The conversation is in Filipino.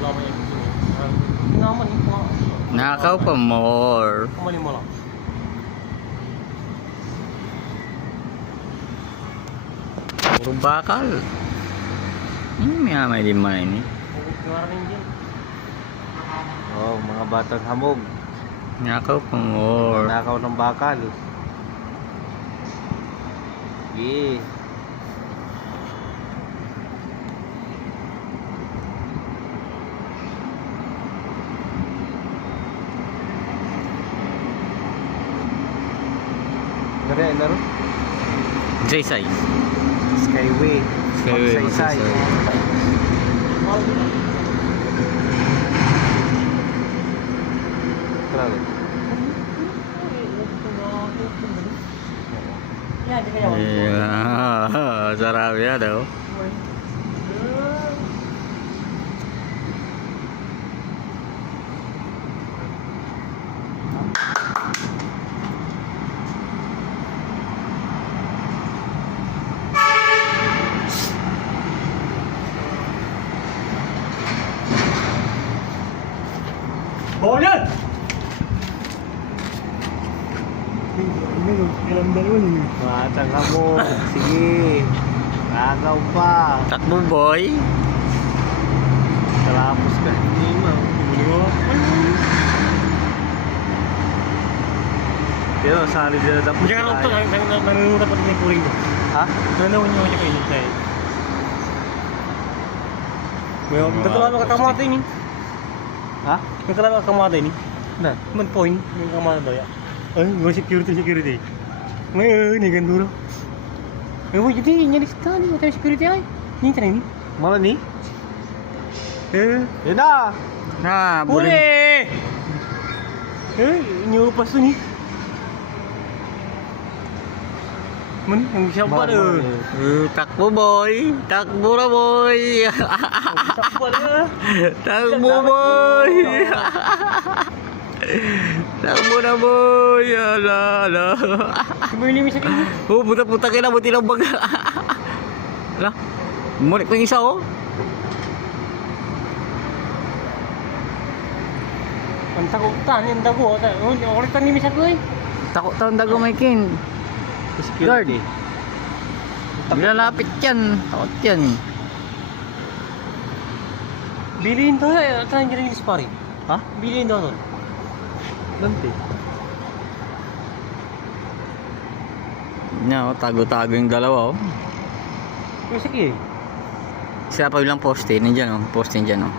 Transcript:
wala mo yung. Naman yung mga... Nakaw pa more. Kumali mo lang. Puro bakal. Ini may amay ini. Nga rin dyan. Oh, mga batang hamog. Nakaw pa more. Nakaw ng bakal. Sige. Dari, laro? Jaysay. Skyway. Skyway, Magsaysay. Grabe. Yeah, sarap yan daw. Bawal yan! Ilang dalawin eh. Batang hamog. Sige. Nakaw pa. Takbo boy. Kalapos ka. Hindi ma. Pero sali din na tapos. Diyan ka ito, nanonood pa rin yung puring ko. Ha? Nanonood nyo niya kayo. May dagdagan mo kakamata ini. Ha? May kailangan kakamata ini. Na? Man point, may kamata daw ya. Ay, may security security. May ni ganduro. Eh, wait, jadi nyari sekali hotel security ay. Ni tadi ni. Malah ni? Eh, Yan na! Na, boleh. buling. Eh, nyuruh pas tu ni. Man, yang bisa buat tu. Eh, takbo boy. Takbo na boy. Buat tu. Takbo boy. Takbo na boy. Ala, ala. Cuma ini bisa kini. Oh, puta-puta ka na. Buti lang bag. Ala. Mulik pa yung isa oh. Ang takutan, ang dago. Orang tani bisa tu. Takot taon dago may kin. Security. Bila lapit yan. Takot yan. Biliin tu ya, kan jadi dispari. Ha? Biliin tu tu. Nanti. Yan oh, tago-tago yung dalawa oh. Bisa kini. Sila pa bilang poste. Nandiyan oh. Poste dyan oh.